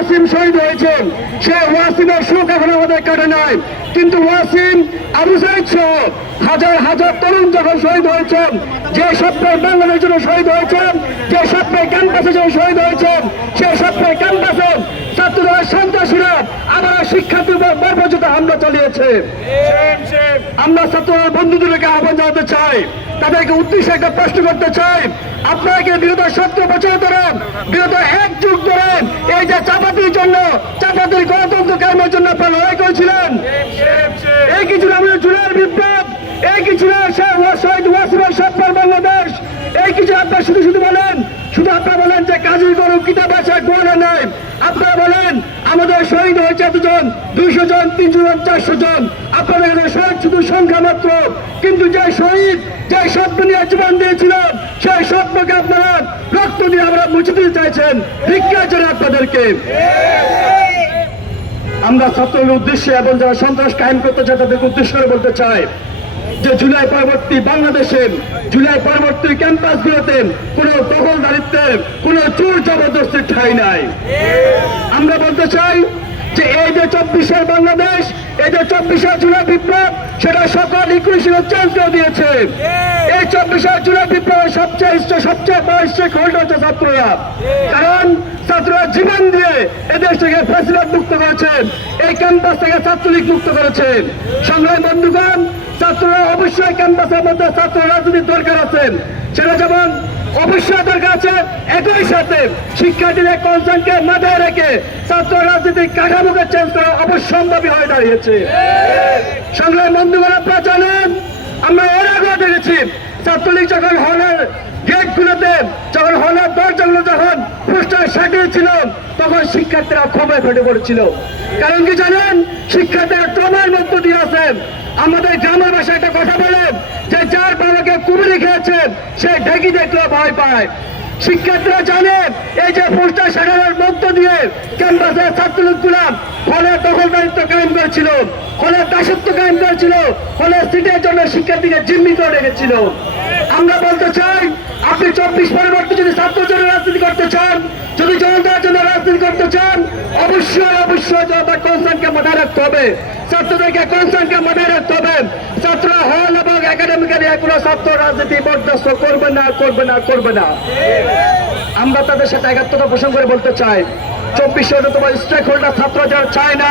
ওয়াসিম শহীদ হয়েছেন সে ওয়াসিমের সুখ এখন আমাদের কাটে নাই। কিন্তু ওয়াসিম, আবু সাইদ সহ হাজার হাজার তরুণ যখন শহীদ হয়েছেন, যে স্বপ্নের বাংলাদেশের জন্য শহীদ হয়েছেন, যে স্বপ্নের ক্যাম্পাসের জন্য শহীদ হয়েছেন, সে স্বপ্নের ক্যাম্পাসে ছাত্রদলের সন্ত্রাসীরা আবার শিক্ষার্থীর উপর বর্বজিত হামলা চালিয়েছে। আমরা ছাত্রদলের বন্ধুদেরকে আহ্বান জানাতে চাই, তাদেরকে উদ্দেশ্যে একটা প্রশ্ন করতে চাই। আপনারা কি সত্তর বছর ধরে বিগত এই চাপাতির জন্য, চাপাতির গণতন্ত্র কায়েমের জন্য আপনারা লড়াই করেছিলেন। এই কিছু আমাদের জুলাই বিপ্লব, এই কিছু শহীদ ওয়াসিমের সপ্তাহ বাংলাদেশ, এই কিছু আপনারা শুধু শুধু বলেন, শুধু আপনারা বলেন যে কাজী গরু কিতাব আছে গোয়ালা নাই। আপনারা বলেন, আমাদের শহীদ হয়েছে এতজন, দুইশো জন, তিনশো জন, চারশো জন। আপনাদের শহীদ শুধু সংখ্যা মাত্র, কিন্তু যে শহীদ, যে স্বপ্ন নিয়ে জীবন দিয়েছিল, সেই স্বপ্নকে আপনারা মুছে দিতে চাইছেন, ভিক্ষা চান আপনাদেরকে। আমরা ছাত্রদের উদ্দেশ্যে এবং যারা সন্ত্রাস কায়েম করতে চায় তাদেরকে উদ্দেশ্য করে বলতে চাই যে জুলাই পরবর্তী বাংলাদেশে, জুলাই পরবর্তী ক্যাম্পাসগুলোতে কোনো দখলদারিত্বের কোনো চোর জবরদস্তির ঠাঁই নাই। আমরা বলতে চাই যে এই যে চব্বিশের বাংলাদেশ, এই যে চব্বিশের জুলাই বিপ্লব, সেটা সকল ইকুয়েশনের চেঞ্জ করে দিয়েছে। এই চব্বিশের জুলাই বিপ্লবের সবচেয়ে সবচেয়ে বড় স্টেক হচ্ছে ছাত্ররা। কারণ ছাত্ররা জীবন দিয়ে এদেশ থেকে ফেসিলেট মুক্ত করেছেন, এই ক্যাম্পাস থেকে ছাত্রলীগ মুক্ত করেছেন। সংগ্রাম বন্ধুগণ, ছাত্ররা অবশ্যই ক্যাম্পাসের মধ্যে ছাত্র রাজনীতির দরকার আছে। সেটা যেমন অবশ্যই দরকার আছে, একই সাথে শিক্ষার্থীদের কনসার্নকে মাথায় রেখে ছাত্র রাজনীতির কাঠামোকে চেঞ্জ করা অবশ্যম্ভাবী হয়ে দাঁড়িয়েছে। সংগ্রাম বন্ধুগণ, আপনারা আমরা আগেও দেখেছি ছাত্রলীগ যখন হলের গেটগুলোতে যখন হলের দরজাগুলো যখন পোস্টার সাজিয়েছিল তখন শিক্ষার্থীরা ক্ষমায় ফেটে পড়েছিল। কারণ কি জানেন? শিক্ষার্থীরা ট্রমার মধ্য দিয়ে আছেন আমাদের গ্রামের ভাষায় একটা কথা বলেন যে যার বাবাকে কুমিরে খেয়েছেন সে ঢেকি দেখলে ভয় পায়। শিক্ষার্থীরা জানে এই যে পোস্টার সাজানোর মধ্য দিয়ে ক্যাম্পাসের ছাত্রলীগ গুলাম ফলে দখলদারিত্ব কায়েম করেছিল, ফলে দাসত্ব কায়েম করেছিল, ফলে সিটের জন্য শিক্ষার্থীকে জিম্মি করে রেখেছিল। আমরা বলতে চাই আপনি চব্বিশ পরবর্তী যদি ছাত্র জন্য রাজনীতি করতে চান যদি জনতার জন্য রাজনীতি করতে চান অবশ্যই অবশ্যই জনতার কনসার্নকে মাথায় রাখতে হবে। ছাত্রদেরকে কনসার্নকে মাথায় রাখতে হবে। ছাত্র হল এবং একাডেমিক্যালি কোনো ছাত্র রাজনীতি বরদাস্ত করবে না করবে না করবে না। আমরা তাদের সাথে একাত্মতা পোষণ করে বলতে চাই। চব্বিশে তোমার স্টেক হোল্ডার ছাত্র যারা চায় না,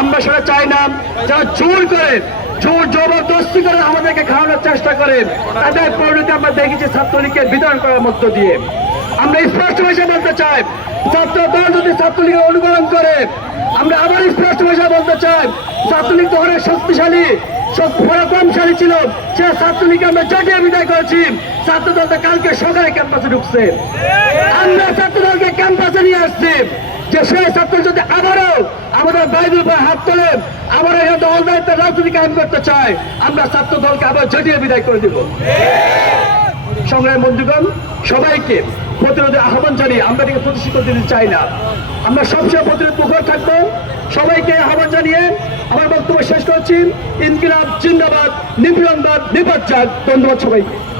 আমরা সেটা চাই না। যারা জোর করে, জোর জবরদস্তি করে আমাদেরকে খাওয়ানোর চেষ্টা করে, তাদের পরিণতি আমরা দেখেছি ছাত্রলীগকে বিতরণ করার মধ্য দিয়ে। আমরা স্পষ্ট ভাষায় বলতে চাই ছাত্র দল যদি ছাত্রলীগের অনুকরণ করে, আমরা আবার স্পষ্ট ভাষায় বলতে চাই, ছাত্রলীগ তো অনেক শক্তিশালী পরাক্রমশালী ছিল, সে ছাত্রলীগকে আমরা জটিয়ে বিদায় করেছি। ছাত্র দলটা কালকে সকালে ক্যাম্পাসে ঢুকছে। আমরা ছাত্র দলকে ক্যাম্পাসে নিয়ে আসছি। যে সেই ছাত্র যদি আবারও আমাদের বাইরের উপর হাত তোলে আবার এখানে দল দায়িত্ব রাজনীতি কায়েম করতে চায়, আমরা ছাত্র দলকে আবার জটিয়ে বিদায় করে দিব। সংগ্রাম বন্ধুগণ, সবাইকে প্রতিরোধের আহ্বান জানিয়ে আমরা এটাকে প্রতিষ্ঠিত দিতে চাই না। আমরা সবসময় প্রতিরোধ মুখর থাকব। সবাইকে আহ্বান জানিয়ে আমার বক্তব্য শেষ করছি। ইনকিলাব জিন্দাবাদ, নিপীড়নবাদ, নিপাত ধন্যবাদ সবাইকে।